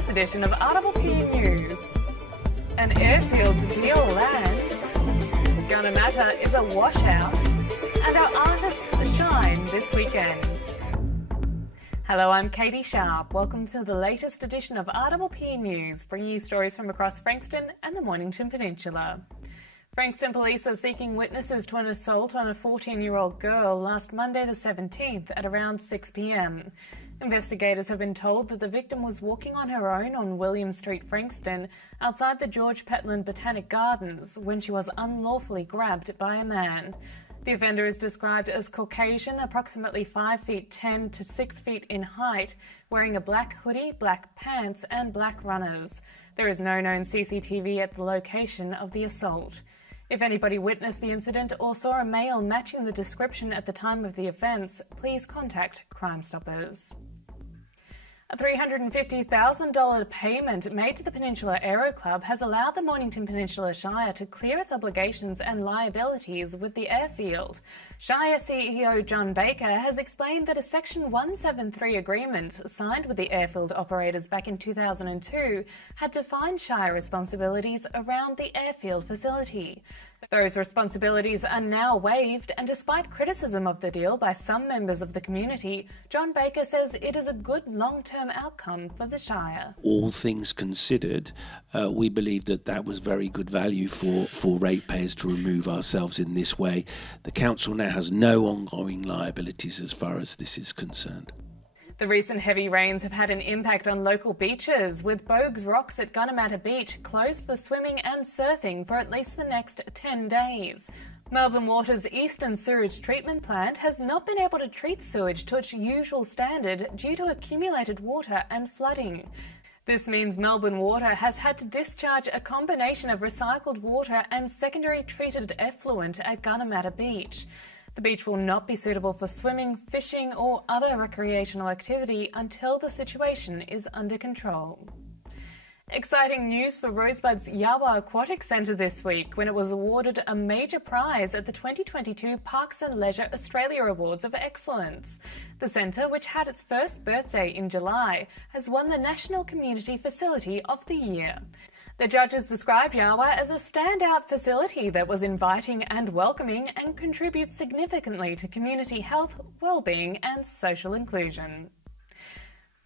this edition of RPP News. An airfield deal lands, Gunnamatta is a washout, and our artists shine this weekend. Hello, I'm Catie Sharp. Welcome to the latest edition of RPP News, bringing you stories from across Frankston and the Mornington Peninsula. Frankston police are seeking witnesses to an assault on a 14-year-old girl last Monday the 17th at around 6 p.m. Investigators have been told that the victim was walking on her own on William Street, Frankston, outside the George Petland Botanic Gardens, when she was unlawfully grabbed by a man. The offender is described as Caucasian, approximately 5 feet 10 to 6 feet in height, wearing a black hoodie, black pants and black runners. There is no known CCTV at the location of the assault. If anybody witnessed the incident or saw a male matching the description at the time of the offence, please contact Crime Stoppers. A $350,000 payment made to the Peninsula Aero Club has allowed the Mornington Peninsula Shire to clear its obligations and liabilities with the airfield. Shire CEO John Baker has explained that a Section 173 agreement signed with the airfield operators back in 2002 had defined Shire responsibilities around the airfield facility. Those responsibilities are now waived, and despite criticism of the deal by some members of the community, John Baker says it is a good long-term outcome for the Shire. All things considered, we believe that was very good value for ratepayers to remove ourselves in this way. The council now has no ongoing liabilities as far as this is concerned. The recent heavy rains have had an impact on local beaches, with Bogues Rocks at Gunnamatta Beach closed for swimming and surfing for at least the next 10 days. Melbourne Water's Eastern Sewage Treatment Plant has not been able to treat sewage to its usual standard due to accumulated water and flooding. This means Melbourne Water has had to discharge a combination of recycled water and secondary treated effluent at Gunnamatta Beach. The beach will not be suitable for swimming, fishing or other recreational activity until the situation is under control. Exciting news for Rosebud's Yawa Aquatic Centre this week, when it was awarded a major prize at the 2022 Parks and Leisure Australia Awards of Excellence. The centre, which had its first birthday in July, has won the National Community Facility of the Year. The judges described Yawa as a standout facility that was inviting and welcoming and contributes significantly to community health, well-being and social inclusion.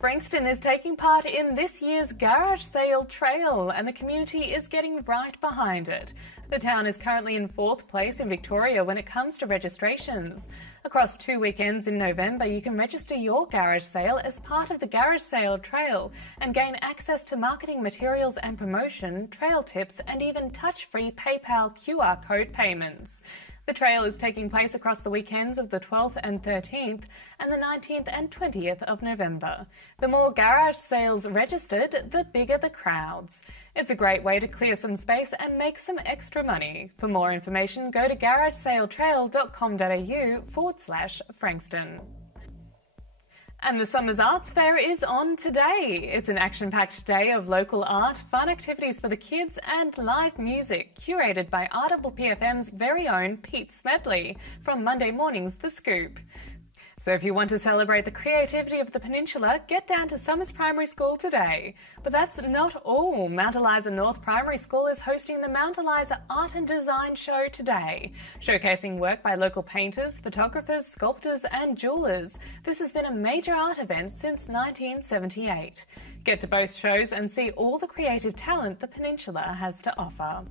Frankston is taking part in this year's Garage Sale Trail, and the community is getting right behind it. The town is currently in 4th place in Victoria when it comes to registrations. Across 2 weekends in November, you can register your garage sale as part of the Garage Sale Trail and gain access to marketing materials and promotion, trail tips, and even touch-free PayPal QR code payments. The trail is taking place across the weekends of the 12th and 13th and the 19th and 20th of November. The more garage sales registered, the bigger the crowds. It's a great way to clear some space and make some extra money. For more information, go to garagesaletrail.com.au/Frankston. And the Summer's Arts Fair is on today. It's an action-packed day of local art, fun activities for the kids and live music, curated by RPPFM's very own Pete Smedley from Monday morning's The Scoop. So if you want to celebrate the creativity of the peninsula, get down to Summers Primary School today. But that's not all. Mount Eliza North Primary School is hosting the Mount Eliza Art and Design Show today, showcasing work by local painters, photographers, sculptors and jewellers. This has been a major art event since 1978. Get to both shows and see all the creative talent the peninsula has to offer.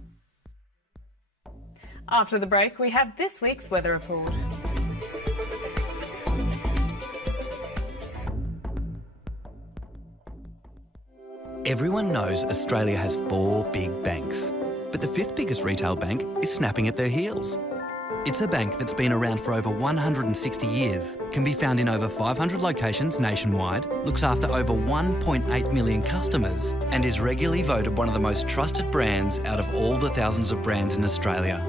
After the break, we have this week's weather report. Everyone knows Australia has 4 big banks, but the 5th biggest retail bank is snapping at their heels. It's a bank that's been around for over 160 years, can be found in over 500 locations nationwide, looks after over 1.8 million customers, and is regularly voted one of the most trusted brands out of all the thousands of brands in Australia.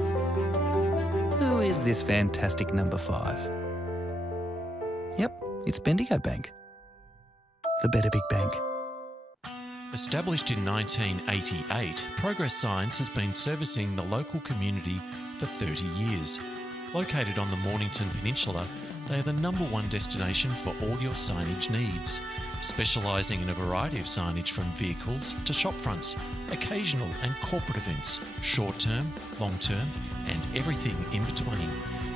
Who is this fantastic number 5? Yep, it's Bendigo Bank. The better big bank. Established in 1988, Progress Signs has been servicing the local community for 30 years. Located on the Mornington Peninsula, they are the #1 destination for all your signage needs. specialising in a variety of signage from vehicles to shop fronts, occasional and corporate events, short-term, long-term and everything in between.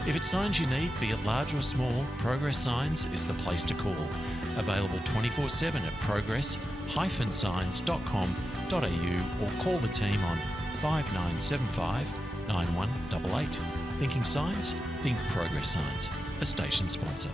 If it's signs you need, be it large or small, Progress Signs is the place to call. Available 24/7 at progress-signs.com.au or call the team on 5975 9188. Thinking signs? Think Progress Signs, a station sponsor.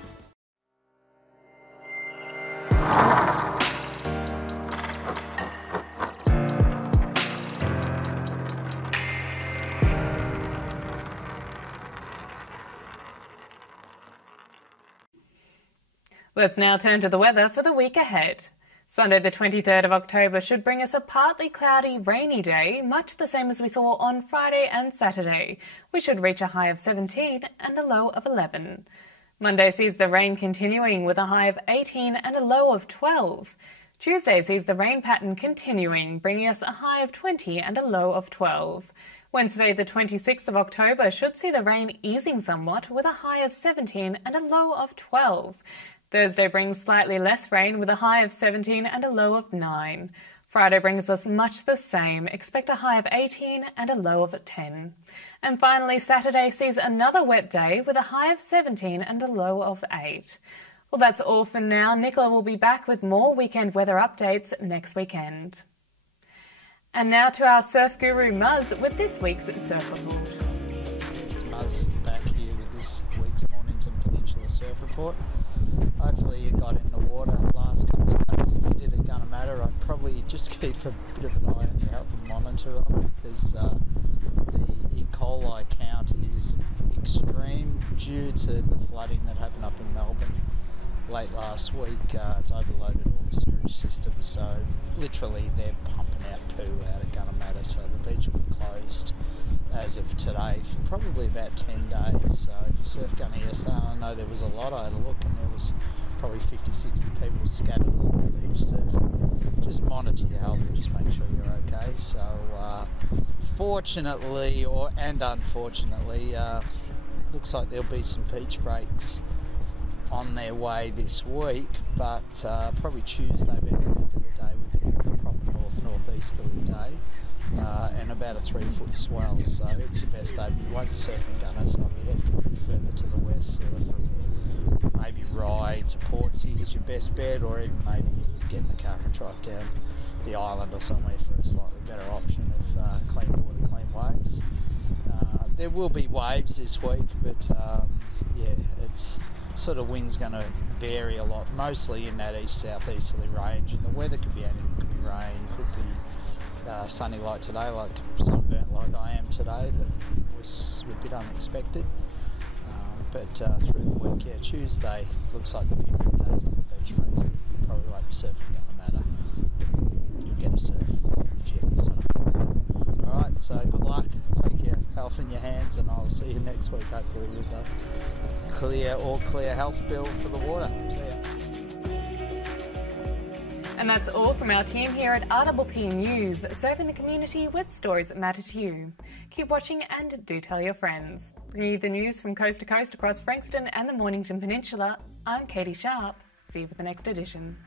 Let's now turn to the weather for the week ahead. Sunday the 23rd of October should bring us a partly cloudy, rainy day, much the same as we saw on Friday and Saturday. We should reach a high of 17 and a low of 11. Monday sees the rain continuing with a high of 18 and a low of 12. Tuesday sees the rain pattern continuing, bringing us a high of 20 and a low of 12. Wednesday the 26th of October should see the rain easing somewhat with a high of 17 and a low of 12. Thursday brings slightly less rain with a high of 17 and a low of 9. Friday brings us much the same, expect a high of 18 and a low of 10. And finally, Saturday sees another wet day with a high of 17 and a low of 8. Well, that's all for now. Nicola will be back with more weekend weather updates next weekend. And now to our surf guru Muzz with this week's surf report. It's Muzz back here with this week's Mornington Peninsula Surf Report. Hopefully you got in the water last couple of days. If you did at Gunnedah, I'd probably just keep a bit of an eye on your health and monitor on it, because the E. coli count is extreme due to the flooding that happened up in Melbourne late last week. It's overloaded all the sewage systems, so literally they're pumping out poo out of Gunnedah, so the beach will be closed as of today for probably about 10 days. So if you surfed Gunnedah yesterday, I know there was a lot. I had a look and there was probably 50-60 people scattered along the beach surfing. Just monitor your health and just make sure you're okay. So fortunately and unfortunately, looks like there'll be some beach breaks on their way this week, but probably Tuesday being the week of the day with a proper northeasterly day. And about a 3-foot swell, so it's the best day. You won't be surfing Gunnedah, so I'll be heading further to the west, sort of from maybe Rye to Portsea is your best bet, or even maybe get in the car and drive down the island or somewhere for a slightly better option of clean water, clean waves. There will be waves this week, but yeah, it's sort of wind's going to vary a lot, mostly in that east-southeasterly range, and the weather could be anything. Could be rain, could be sunny like today, like sunburnt like I am today, that was a bit unexpected. But through the week, yeah, Tuesday looks like the pick of the days on the beach rates. You probably won't be surfing Gunnedah. You'll get a surf if you sort of. Alright, so good luck, take your health in your hands, and I'll see you next week, hopefully with a clear health bill for the water. See ya. And that's all from our team here at RPP News, serving the community with stories that matter to you. Keep watching and do tell your friends. Bringing you the news from coast to coast across Frankston and the Mornington Peninsula, I'm Catie Sharp. See you for the next edition.